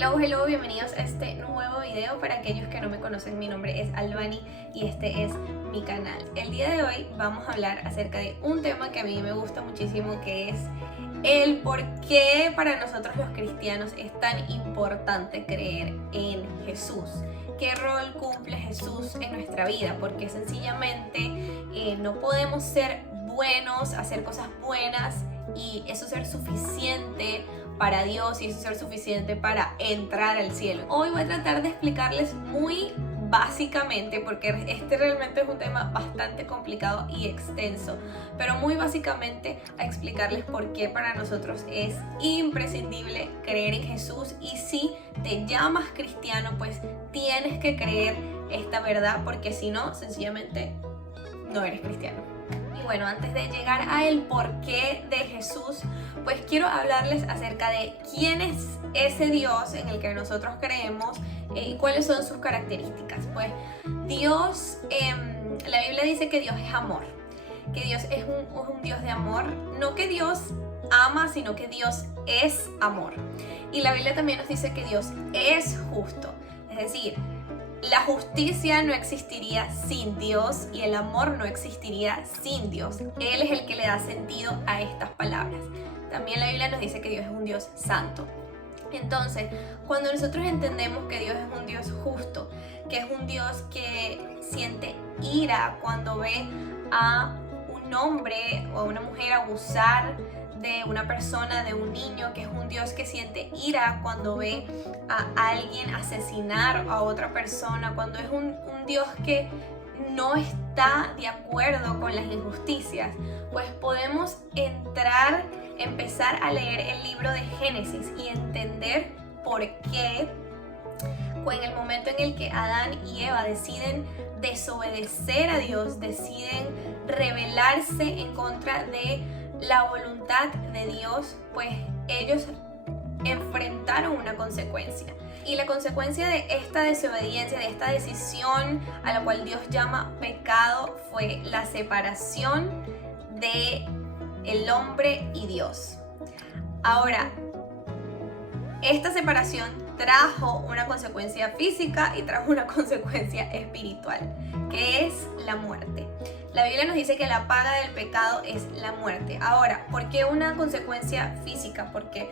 Hello, bienvenidos a este nuevo video. Para aquellos que no me conocen, mi nombre es Albany y este es mi canal. El día de hoy vamos a hablar acerca de un tema que a mí me gusta muchísimo, que es el por qué para nosotros los cristianos es tan importante creer en Jesús. ¿Qué rol cumple Jesús en nuestra vida? Porque sencillamente no podemos ser buenos, hacer cosas buenas y eso ser suficiente para Dios y eso ser suficiente para entrar al cielo. Hoy voy a tratar de explicarles muy básicamente, porque este realmente es un tema bastante complicado y extenso, pero muy básicamente a explicarles por qué para nosotros es imprescindible creer en Jesús. Y si te llamas cristiano, pues tienes que creer esta verdad, porque si no, sencillamente no eres cristiano. Y bueno, antes de llegar a el porqué de Jesús, pues quiero hablarles acerca de quién es ese Dios en el que nosotros creemos y cuáles son sus características. Pues Dios, la Biblia dice que Dios es amor, que Dios es un Dios de amor, no que Dios ama, sino que Dios es amor. Y la Biblia también nos dice que Dios es justo, es decir, la justicia no existiría sin Dios y el amor no existiría sin Dios. Él es el que le da sentido a estas palabras. También la Biblia nos dice que Dios es un Dios santo. Entonces, cuando nosotros entendemos que Dios es un Dios justo, que es un Dios que siente ira cuando ve a un hombre o a una mujer abusar de una persona, de un niño, que es un Dios que siente ira cuando ve a alguien asesinar a otra persona, cuando es un Dios que no está de acuerdo con las injusticias, pues podemos empezar a leer el libro de Génesis y entender por qué en el momento en el que Adán y Eva deciden desobedecer a Dios, deciden rebelarse en contra de la voluntad de Dios, pues ellos enfrentaron una consecuencia. Y la consecuencia de esta desobediencia, de esta decisión a la cual Dios llama pecado, fue la separación de el hombre y Dios. Ahora, esta separación trajo una consecuencia física y trajo una consecuencia espiritual, que es la muerte. La Biblia nos dice que la paga del pecado es la muerte. Ahora, ¿por qué una consecuencia física? Porque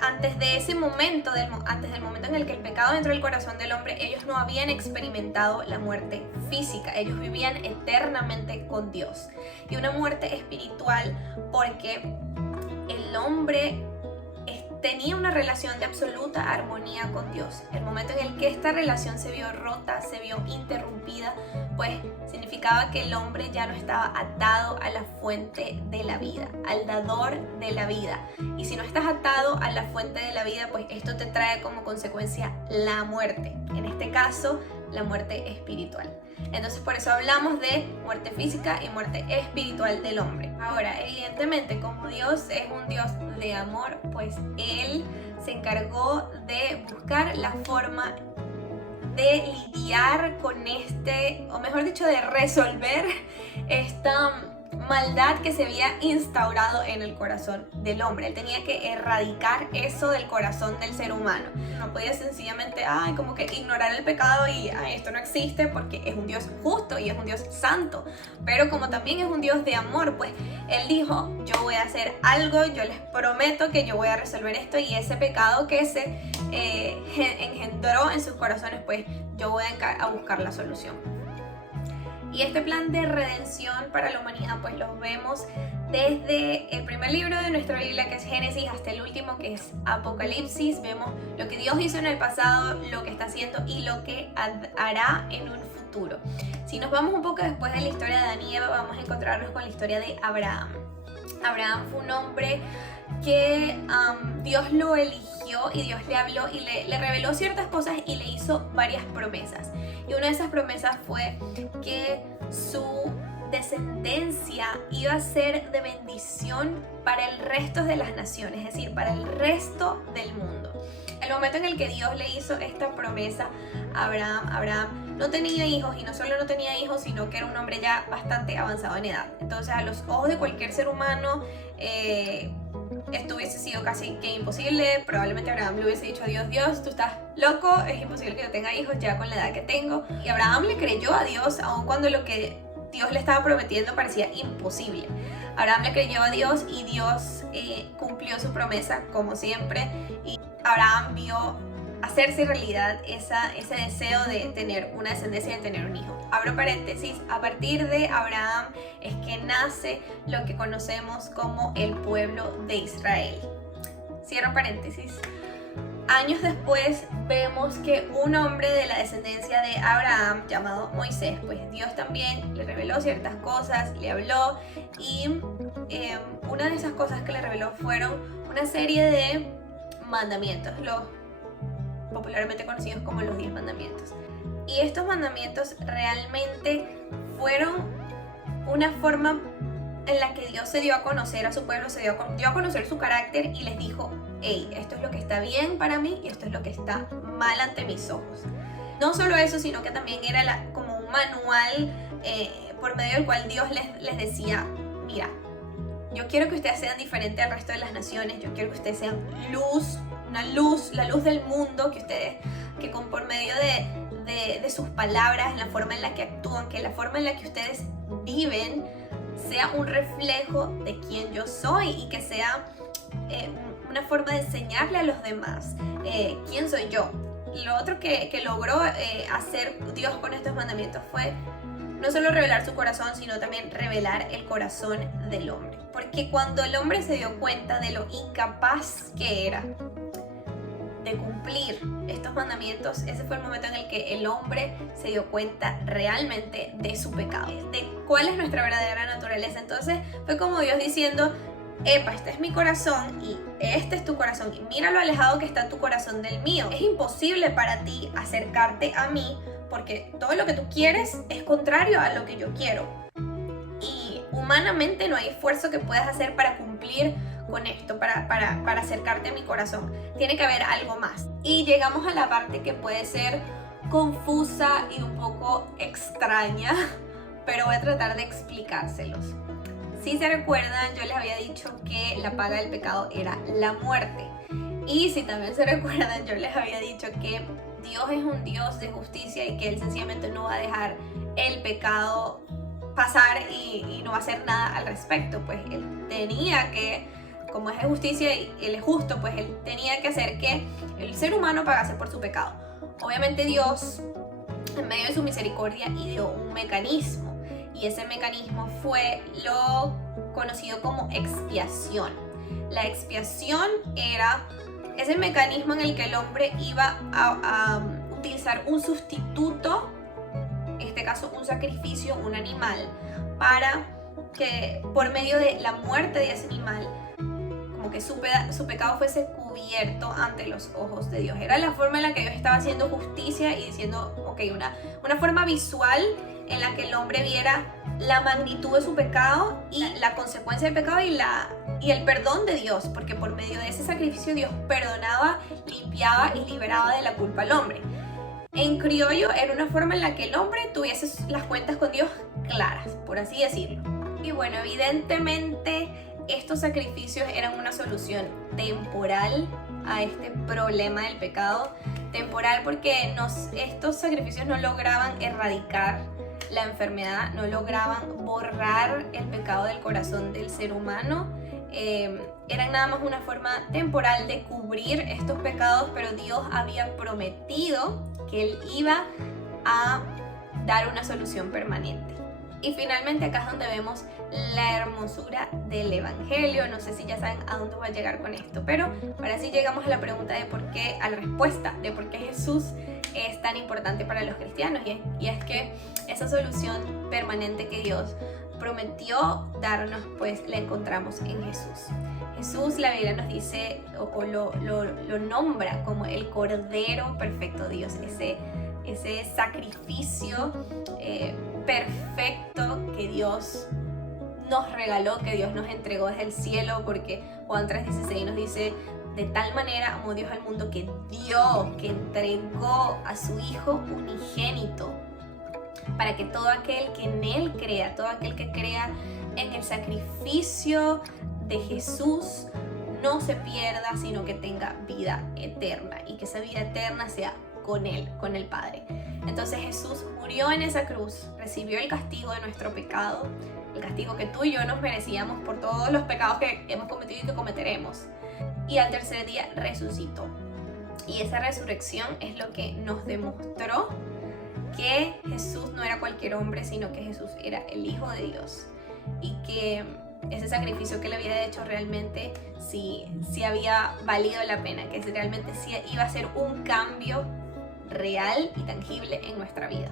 antes del momento en el que el pecado entró al corazón del hombre, ellos no habían experimentado la muerte física. Ellos vivían eternamente con Dios. Y una muerte espiritual porque el hombre tenía una relación de absoluta armonía con Dios. El momento en el que esta relación se vio rota, se vio interrumpida, pues significaba que el hombre ya no estaba atado a la fuente de la vida, al dador de la vida. Y si no estás atado a la fuente de la vida, pues esto te trae como consecuencia la muerte. En este caso, la muerte espiritual. Entonces por eso hablamos de muerte física y muerte espiritual del hombre. Ahora, evidentemente, como Dios es un Dios de amor, pues Él se encargó de buscar la forma de lidiar con o mejor dicho, de resolver esta maldad que se había instaurado en el corazón del hombre. Él tenía que erradicar eso del corazón del ser humano. No podía sencillamente como que ignorar el pecado y esto no existe, porque es un Dios justo y es un Dios santo. Pero como también es un Dios de amor, pues Él dijo: yo voy a hacer algo, yo les prometo que yo voy a resolver esto, y ese pecado que se engendró en sus corazones, pues yo voy a buscar la solución. Y este plan de redención para la humanidad, pues los vemos desde el primer libro de nuestra Biblia, que es Génesis, hasta el último, que es Apocalipsis. Vemos lo que Dios hizo en el pasado, lo que está haciendo y lo que hará en un futuro. Si nos vamos un poco después de la historia de Adán y Eva, vamos a encontrarnos con la historia de Abraham. Abraham fue un hombre que Dios lo eligió y Dios le habló y le reveló ciertas cosas y le hizo varias promesas. Y una de esas promesas fue que su descendencia iba a ser de bendición para el resto de las naciones, es decir, para el resto del mundo. El momento en el que Dios le hizo esta promesa a Abraham no tenía hijos, y no solo no tenía hijos, sino que era un hombre ya bastante avanzado en edad. Entonces, a los ojos de cualquier ser humano, esto hubiese sido casi que imposible. Probablemente Abraham le hubiese dicho a Dios: Dios, tú estás loco, es imposible que yo tenga hijos ya con la edad que tengo. Y Abraham le creyó a Dios aun cuando lo que Dios le estaba prometiendo parecía imposible. Abraham le creyó a Dios y Dios cumplió su promesa como siempre, y Abraham vio hacerse realidad ese deseo de tener una descendencia, de tener un hijo. Abro paréntesis, a partir de Abraham es que nace lo que conocemos como el pueblo de Israel. Cierro paréntesis. Años después vemos que un hombre de la descendencia de Abraham llamado Moisés, pues Dios también le reveló ciertas cosas, le habló, y una de esas cosas que le reveló fueron una serie de mandamientos, los popularmente conocidos como los 10 mandamientos. Y estos mandamientos realmente fueron una forma en la que Dios se dio a conocer a su pueblo, se dio a conocer su carácter y les dijo: hey, esto es lo que está bien para mí y esto es lo que está mal ante mis ojos. No solo eso, sino que también era como un manual por medio del cual Dios les decía: mira, yo quiero que ustedes sean diferentes al resto de las naciones, yo quiero que ustedes sean luz, la luz del mundo, que por medio de sus palabras, la forma en la que actúan, que la forma en la que ustedes viven sea un reflejo de quién yo soy, y que sea una forma de enseñarle a los demás quién soy yo. Lo otro que logró hacer Dios con estos mandamientos fue no solo revelar su corazón, sino también revelar el corazón del hombre. Porque cuando el hombre se dio cuenta de lo incapaz que era de cumplir estos mandamientos, ese fue el momento en el que el hombre se dio cuenta realmente de su pecado, de cuál es nuestra verdadera naturaleza. Entonces fue como Dios diciendo: epa, este es mi corazón y este es tu corazón, y mira lo alejado que está tu corazón del mío. Es imposible para ti acercarte a mí porque todo lo que tú quieres es contrario a lo que yo quiero, y humanamente no hay esfuerzo que puedas hacer para cumplir con esto, para acercarte a mi corazón. Tiene que haber algo más. Y llegamos a la parte que puede ser confusa y un poco extraña, pero voy a tratar de explicárselos. Si se recuerdan, yo les había dicho que la paga del pecado era la muerte. Y si también se recuerdan, yo les había dicho que Dios es un Dios de justicia y que Él sencillamente no va a dejar el pecado pasar y no va a hacer nada al respecto. Pues Él tenía que, como es de justicia y Él es justo, pues Él tenía que hacer que el ser humano pagase por su pecado. Obviamente Dios, en medio de su misericordia, ideó un mecanismo, y ese mecanismo fue lo conocido como expiación. La expiación era ese mecanismo en el que el hombre iba a utilizar un sustituto, en este caso un sacrificio, un animal, para que por medio de la muerte de ese animal, como que su pecado fuese cubierto ante los ojos de Dios. Era la forma en la que Dios estaba haciendo justicia y diciendo, ok, una forma visual en la que el hombre viera la magnitud de su pecado y la consecuencia del pecado y el perdón de Dios, porque por medio de ese sacrificio Dios perdonaba, limpiaba y liberaba de la culpa al hombre. En criollo era una forma en la que el hombre tuviese las cuentas con Dios claras, por así decirlo. Y bueno, evidentemente estos sacrificios eran una solución temporal a este problema del pecado. Temporal porque estos sacrificios no lograban erradicar la enfermedad, no lograban borrar el pecado del corazón del ser humano. Eran nada más una forma temporal de cubrir estos pecados, pero Dios había prometido que Él iba a dar una solución permanente. Y finalmente acá es donde vemos la hermosura del Evangelio. No sé si ya saben a dónde voy a llegar con esto, pero ahora sí llegamos a la pregunta de por qué, a la respuesta de por qué Jesús es tan importante para los cristianos, y es que esa solución permanente que Dios prometió darnos, pues la encontramos en Jesús. Jesús, la Biblia nos dice o lo nombra como el Cordero Perfecto de Dios, ese sacrificio perfecto que Dios nos regaló, que Dios nos entregó desde el cielo, porque Juan 3:16 nos dice: de tal manera amó Dios al mundo que dio, que entregó a su Hijo unigénito, para que todo aquel que en Él crea, todo aquel que crea en el sacrificio de Jesús, no se pierda, sino que tenga vida eterna, y que esa vida eterna sea con Él, con el Padre. Entonces Jesús murió en esa cruz, recibió el castigo de nuestro pecado, el castigo que tú y yo nos merecíamos por todos los pecados que hemos cometido y que cometeremos. Y al tercer día resucitó. Y esa resurrección es lo que nos demostró que Jesús no era cualquier hombre, sino que Jesús era el Hijo de Dios. Y que ese sacrificio que le había hecho realmente sí había valido la pena, que realmente sí iba a ser un cambio real y tangible en nuestra vida.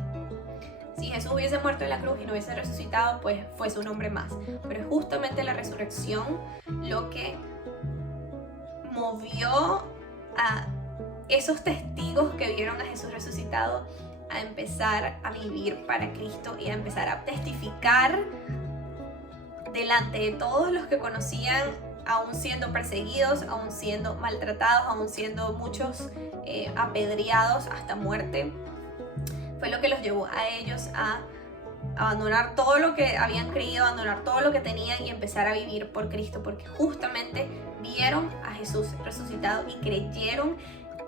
Si Jesús hubiese muerto en la cruz y no hubiese resucitado, pues fuese un hombre más. Pero es justamente la resurrección lo que movió a esos testigos que vieron a Jesús resucitado a empezar a vivir para Cristo y a empezar a testificar delante de todos los que conocían, aún siendo perseguidos, aún siendo maltratados, aún siendo muchos apedreados hasta muerte. Fue lo que los llevó a ellos a abandonar todo lo que habían creído, abandonar todo lo que tenían y empezar a vivir por Cristo, porque justamente vieron a Jesús resucitado y creyeron: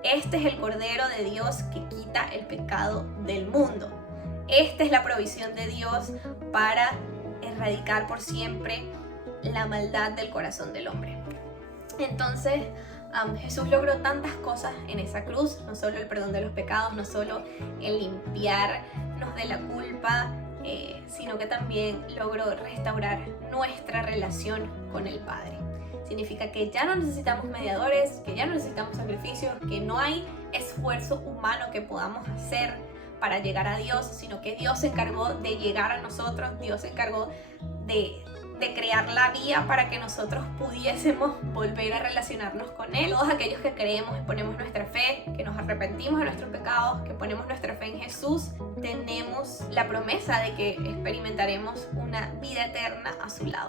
este es el Cordero de Dios que quita el pecado del mundo. Esta es la provisión de Dios para erradicar por siempre la maldad del corazón del hombre. Entonces Jesús logró tantas cosas en esa cruz, no solo el perdón de los pecados, no solo el limpiarnos de la culpa, sino que también logró restaurar nuestra relación con el Padre. Significa que ya no necesitamos mediadores, que ya no necesitamos sacrificios, que no hay esfuerzo humano que podamos hacer para llegar a Dios, sino que Dios se encargó de llegar a nosotros, Dios se encargó de crear la vía para que nosotros pudiésemos volver a relacionarnos con Él. Todos aquellos que creemos y ponemos nuestra fe, que nos arrepentimos de nuestros pecados, que ponemos nuestra fe en Jesús, tenemos la promesa de que experimentaremos una vida eterna a su lado.